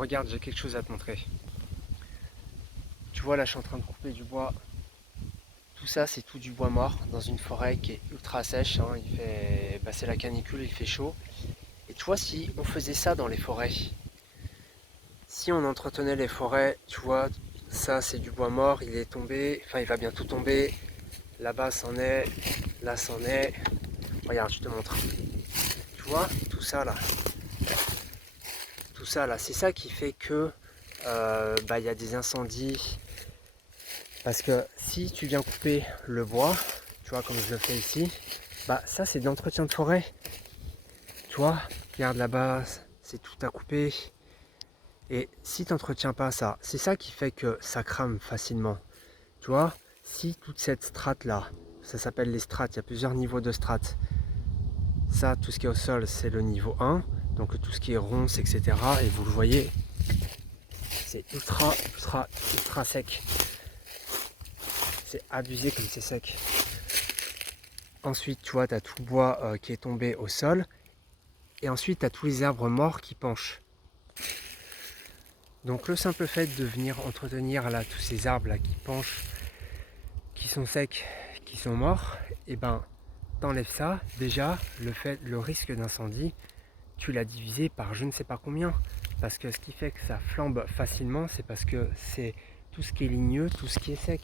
Regarde, j'ai quelque chose à te montrer. Tu vois là, je suis en train de couper du bois. Tout ça, c'est tout du bois mort dans une forêt qui est ultra sèche, hein. C'est la canicule, il fait chaud. Et tu vois, si on faisait ça dans les forêts, si on entretenait les forêts, tu vois, ça c'est du bois mort, il est tombé, enfin il va bientôt tomber. Là-bas c'en est, là c'en est. Regarde, je te montre. Tu vois, tout ça là, c'est ça qui fait que il y a des incendies. Parce que si tu viens couper le bois, tu vois, comme je le fais ici, bah ça c'est de l'entretien de forêt. Tu vois, regarde là-bas, c'est tout à couper. Et si tu n'entretiens pas ça, c'est ça qui fait que ça crame facilement. Tu vois, si toute cette strate là, ça s'appelle les strates, il y a plusieurs niveaux de strates. Ça, tout ce qui est au sol, c'est le niveau 1. Donc tout ce qui est ronce, etc. Et vous le voyez, c'est ultra sec. C'est abusé comme c'est sec. Ensuite, tu vois, tu as tout le bois qui est tombé au sol. Et ensuite, tu as tous les arbres morts qui penchent. Donc le simple fait de venir entretenir là tous ces arbres là qui penchent, qui sont secs, qui sont morts, et ben t'enlèves ça, déjà le risque d'incendie, tu l'as divisé par je ne sais pas combien. Parce que ce qui fait que ça flambe facilement, c'est parce que c'est tout ce qui est ligneux, tout ce qui est sec.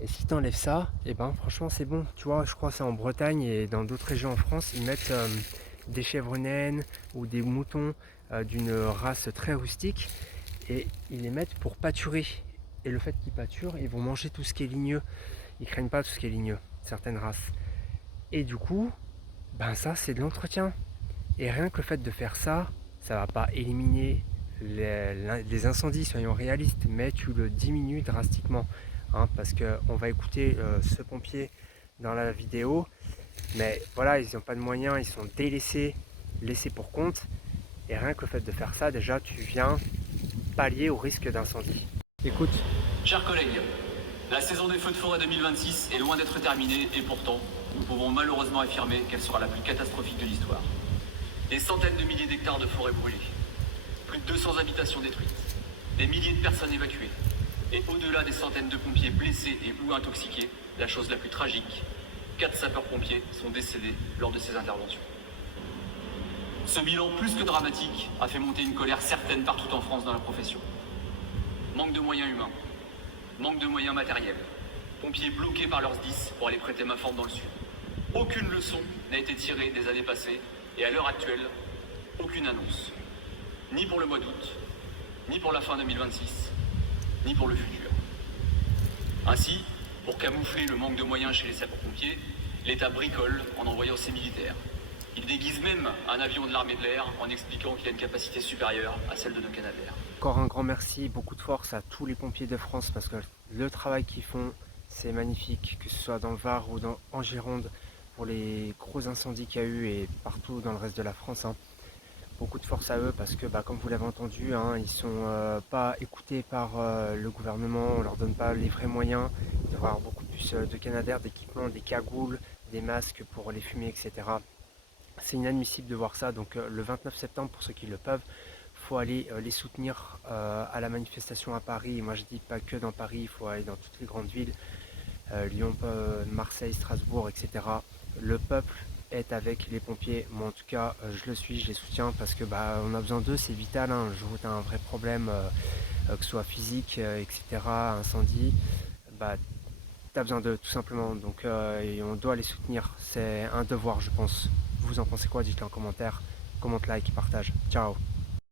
Et si tu enlèves ça, et ben franchement c'est bon. Tu vois, je crois que c'est en Bretagne et dans d'autres régions en France, ils mettent des chèvres naines ou des moutons d'une race très rustique et ils les mettent pour pâturer. Et le fait qu'ils pâturent, ils vont manger tout ce qui est ligneux. Ils craignent pas tout ce qui est ligneux, certaines races. Et du coup, ben ça c'est de l'entretien. Et rien que le fait de faire ça, ça va pas éliminer les incendies, soyons réalistes, mais tu le diminues drastiquement. Hein, parce qu'on va écouter ce pompier dans la vidéo, mais voilà, ils n'ont pas de moyens, ils sont délaissés, laissés pour compte. Et rien que le fait de faire ça, déjà, tu viens pallier au risque d'incendie. Écoute. Chers collègues, la saison des feux de forêt 2026 est loin d'être terminée et pourtant, nous pouvons malheureusement affirmer qu'elle sera la plus catastrophique de l'histoire. Des centaines de milliers d'hectares de forêts brûlés, plus de 200 habitations détruites, des milliers de personnes évacuées, et au-delà des centaines de pompiers blessés et ou intoxiqués, la chose la plus tragique, 4 sapeurs-pompiers sont décédés lors de ces interventions. Ce bilan plus que dramatique a fait monter une colère certaine partout en France dans la profession. Manque de moyens humains, manque de moyens matériels, pompiers bloqués par leurs SDIS pour aller prêter main forte dans le sud. Aucune leçon n'a été tirée des années passées et à l'heure actuelle, aucune annonce. Ni pour le mois d'août, ni pour la fin 2026, ni pour le futur. Ainsi, pour camoufler le manque de moyens chez les sapeurs-pompiers, l'État bricole en envoyant ses militaires. Il déguise même un avion de l'armée de l'air en expliquant qu'il a une capacité supérieure à celle de nos Canadair. Encore un grand merci, beaucoup de force à tous les pompiers de France parce que le travail qu'ils font, c'est magnifique, que ce soit dans le Var ou en Gironde, pour les gros incendies qu'il y a eu et partout dans le reste de la France. Hein. Beaucoup de force à eux parce que, comme vous l'avez entendu, hein, ils sont pas écoutés par le gouvernement, on leur donne pas les vrais moyens. Il devrait y avoir beaucoup plus de Canadair, d'équipements, des cagoules, des masques pour les fumer, etc. C'est inadmissible de voir ça, donc le 29 septembre, pour ceux qui le peuvent, il faut aller les soutenir à la manifestation à Paris. Moi je dis pas que dans Paris, il faut aller dans toutes les grandes villes, Lyon, Marseille, Strasbourg, etc. Le peuple est avec les pompiers, moi en tout cas je le suis, je les soutiens parce que on a besoin d'eux, c'est vital, hein. Le jour où tu as un vrai problème, que ce soit physique, etc., incendie, tu as besoin d'eux tout simplement, donc et on doit les soutenir, c'est un devoir je pense. Vous en pensez quoi? Dites-le en commentaire, commente, like, partage. Ciao.